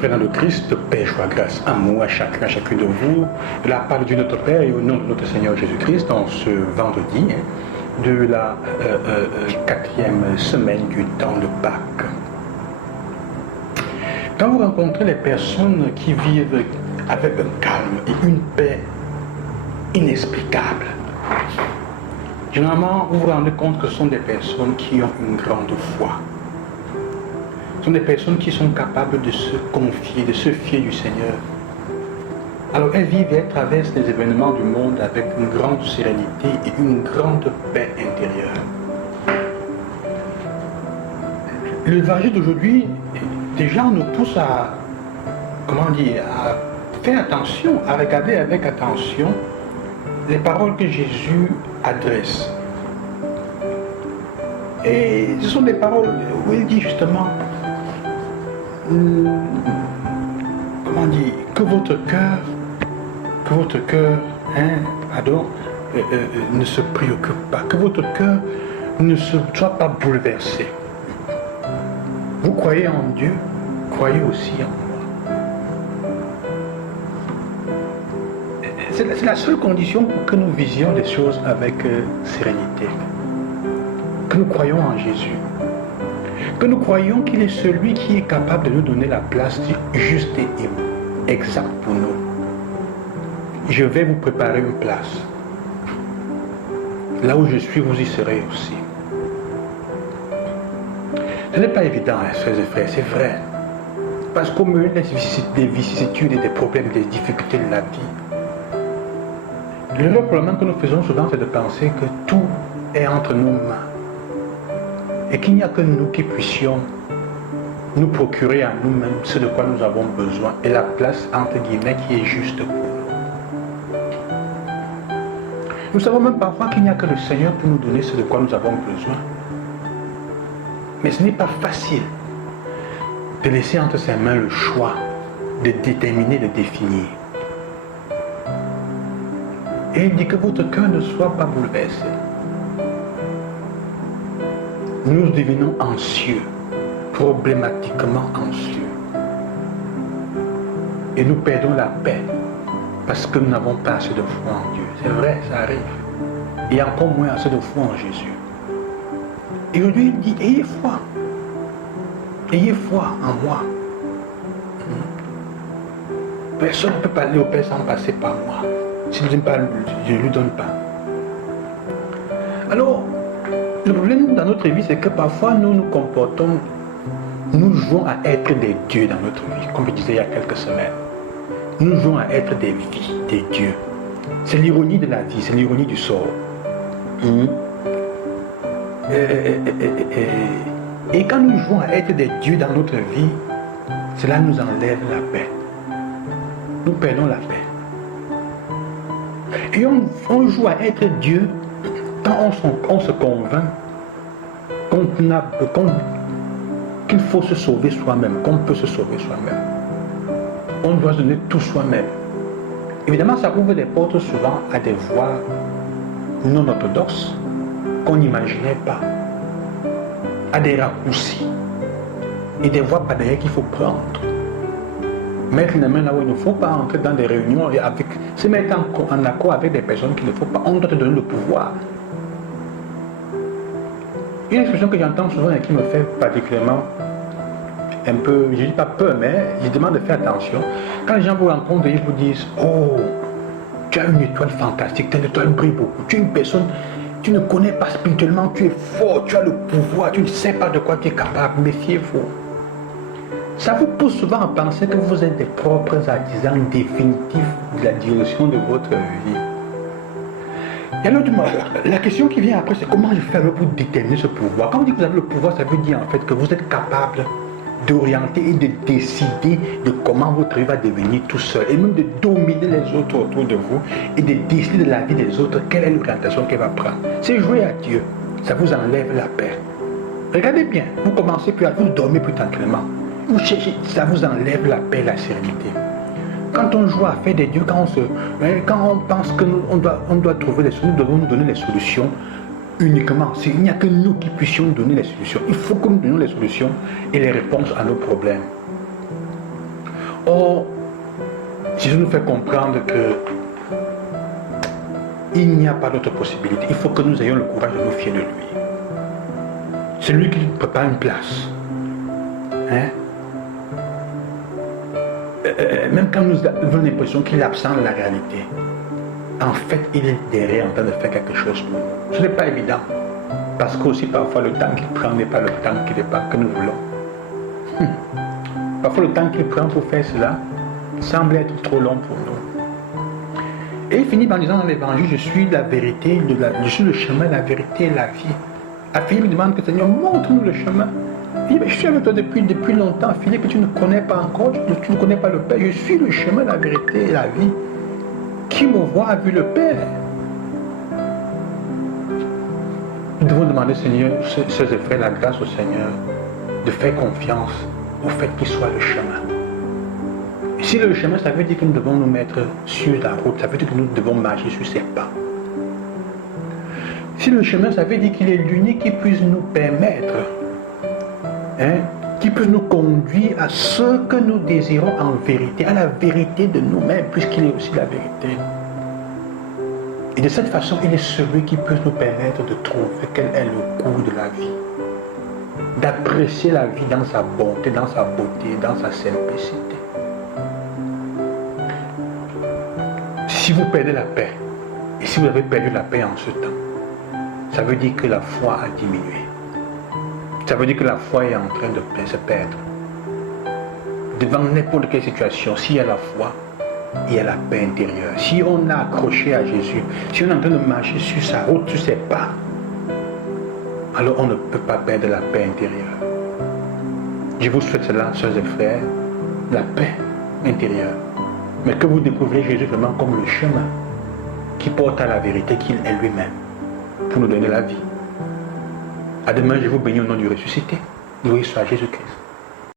frères dans le Christ, paix, joie, grâce, amour à chacun, à chacune de vous, de la part de notre Père et au nom de notre Seigneur Jésus-Christ, en ce vendredi de la 4e semaine du temps de Pâques. Quand vous rencontrez les personnes qui vivent avec un calme et une paix inexplicable, généralement vous vous rendez compte que ce sont des personnes qui ont une grande foi. Ce sont des personnes qui sont capables de se confier, de se fier du Seigneur. Alors elles vivent et elles traversent les événements du monde avec une grande sérénité et une grande paix intérieure. L'évangile d'aujourd'hui, déjà nous pousse à, à faire attention, à regarder avec attention les paroles que Jésus adresse. Et ce sont des paroles où il dit justement, que votre cœur, ne se préoccupe pas, que votre cœur ne soit pas bouleversé. Vous croyez en Dieu, croyez aussi en moi. C'est la seule condition pour que nous visions les choses avec sérénité. Que nous croyons en Jésus. Que nous croyons qu'il est celui qui est capable de nous donner la place juste et exacte pour nous. Je vais vous préparer une place. Là où je suis, vous y serez aussi. Ce n'est pas évident, hein, frères et frères, c'est vrai. Parce qu'au milieu des vicissitudes et des problèmes, des difficultés de la vie, le problème que nous faisons souvent, c'est de penser que tout est entre nos mains. Et qu'il n'y a que nous qui puissions nous procurer à nous-mêmes ce de quoi nous avons besoin et la place, entre guillemets, qui est juste pour nous. Nous savons même parfois qu'il n'y a que le Seigneur pour nous donner ce de quoi nous avons besoin. Mais ce n'est pas facile de laisser entre ses mains le choix de déterminer, de définir. Et il dit que votre cœur ne soit pas bouleversé. Nous devenons anxieux, problématiquement anxieux. Et nous perdons la paix parce que nous n'avons pas assez de foi en Dieu. C'est vrai, ça arrive. Et encore moins assez de foi en Jésus. Et aujourd'hui, il dit, ayez foi. Ayez foi en moi. Personne ne peut pas aller au Père sans passer par moi. Si je ne lui donne pas. Alors, le problème dans notre vie, c'est que parfois nous nous comportons, nous jouons à être des dieux dans notre vie, comme je disais il y a quelques semaines. Nous jouons à être des vies, des dieux. C'est l'ironie de la vie, c'est l'ironie du sort. Et quand nous jouons à être des dieux dans notre vie, cela nous enlève la paix. Nous perdons la paix. Et on joue à être Dieu quand on se convainc qu'il faut se sauver soi-même, qu'on peut se sauver soi-même. On doit se donner tout soi-même. Évidemment, ça ouvre des portes souvent à des voies non orthodoxes qu'on n'imaginait pas, à des raccourcis et des voies pas derrière qu'il faut prendre. Mettre les mains là où il ne faut pas, entrer dans des réunions et se mettre en accord avec des personnes qu'il ne faut pas. On doit te donner le pouvoir. Une expression que j'entends souvent et qui me fait particulièrement un peu, je ne dis pas peur, mais je demande de faire attention. Quand les gens vous rencontrent, ils vous disent, oh, tu as une étoile fantastique, ton étoile brille beaucoup, tu es une personne, tu ne connais pas spirituellement, tu es fort, tu as le pouvoir, tu ne sais pas de quoi tu es capable, méfiez-vous. Ça vous pousse souvent à penser que vous êtes des propres artisans définitifs de la direction de votre vie. Et alors, la question qui vient après, c'est comment je fais alors pour déterminer ce pouvoir. Quand vous dites que vous avez le pouvoir, ça veut dire en fait que vous êtes capable d'orienter et de décider de comment votre vie va devenir tout seul. Et même de dominer les autres autour de vous et de décider de la vie des autres, quelle est l'orientation qu'elle va prendre. C'est jouer à Dieu. Ça vous enlève la paix. Regardez bien, vous commencez puis à vous dormir plus tranquillement. Vous cherchez, ça vous enlève la paix, la sérénité. Quand on joue à faire des dieux, quand on pense qu'on doit trouver les solutions, nous devons nous donner les solutions uniquement. Il n'y a que nous qui puissions donner les solutions. Il faut que nous donnions les solutions et les réponses à nos problèmes. Or, Jésus nous fait comprendre que il n'y a pas d'autre possibilité. Il faut que nous ayons le courage de nous fier de lui. C'est lui qui nous prépare une place. Hein? Même quand nous avons l'impression qu'il est absent de la réalité, en fait, il est derrière en train de faire quelque chose pour nous. Ce n'est pas évident. Parce qu'aussi, parfois, le temps qu'il prend n'est pas le temps que nous voulons. Parfois, le temps qu'il prend pour faire cela semble être trop long pour nous. Et il finit en disant dans l'évangile, je suis la vérité, je suis le chemin, la vérité et la vie. À Philippe, il demande que Seigneur, montre-nous le chemin. Il dit, je suis avec toi depuis longtemps, Philippe, tu ne connais pas encore, tu ne connais pas le Père. Je suis le chemin, la vérité et la vie. Qui me voit a vu le Père. Nous devons demander, Seigneur, ces frères, la grâce au Seigneur, de faire confiance au fait qu'il soit le chemin. Et si le chemin, ça veut dire que nous devons nous mettre sur la route, ça veut dire que nous devons marcher sur ses pas. Si le chemin, ça veut dire qu'il est l'unique qui puisse nous permettre, qui puisse nous conduire à ce que nous désirons en vérité, à la vérité de nous-mêmes, puisqu'il est aussi la vérité. Et de cette façon, il est celui qui peut nous permettre de trouver quel est le cours de la vie, d'apprécier la vie dans sa bonté, dans sa beauté, dans sa simplicité. Si vous perdez la paix, et si vous avez perdu la paix en ce temps, ça veut dire que la foi a diminué. Ça veut dire que la foi est en train de se perdre. Devant n'importe quelle situation, s'il y a la foi, il y a la paix intérieure. Si on a accroché à Jésus, si on est en train de marcher sur sa route, sur ses pas, alors on ne peut pas perdre la paix intérieure. Je vous souhaite cela, sœurs et frères, la paix intérieure. Mais que vous découvrez Jésus vraiment comme le chemin qui porte à la vérité qu'il est lui-même pour nous donner la vie. À demain, je vous bénis au nom du ressuscité. Loué soit Jésus-Christ.